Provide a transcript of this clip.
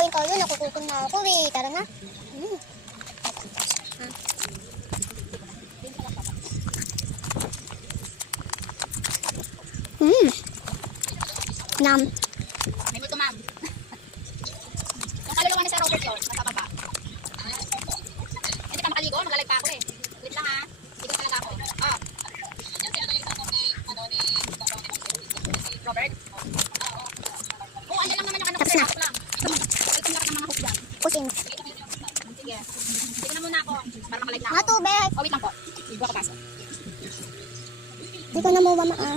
yung toyo, nakukutom na ako eh. Tara na. Nam. May multo, ma'am. Yung kaluluwa ni Sir Robert yun, nasa baba. Hindi ka makaligo, maglalag pa ako eh. Wait lang ha. Ligo talaga ako. Oh. Robert? Oo, andyan lang naman yung ano ko. Tapos na. Lang. Welcome lahat ng mga hook dyan. Pusin. Sige. Sige na muna ako. Para makalag na Mga ako. tubig. Oh, wait lang po. Hindi ako pasok. Dito na mo, mama ah.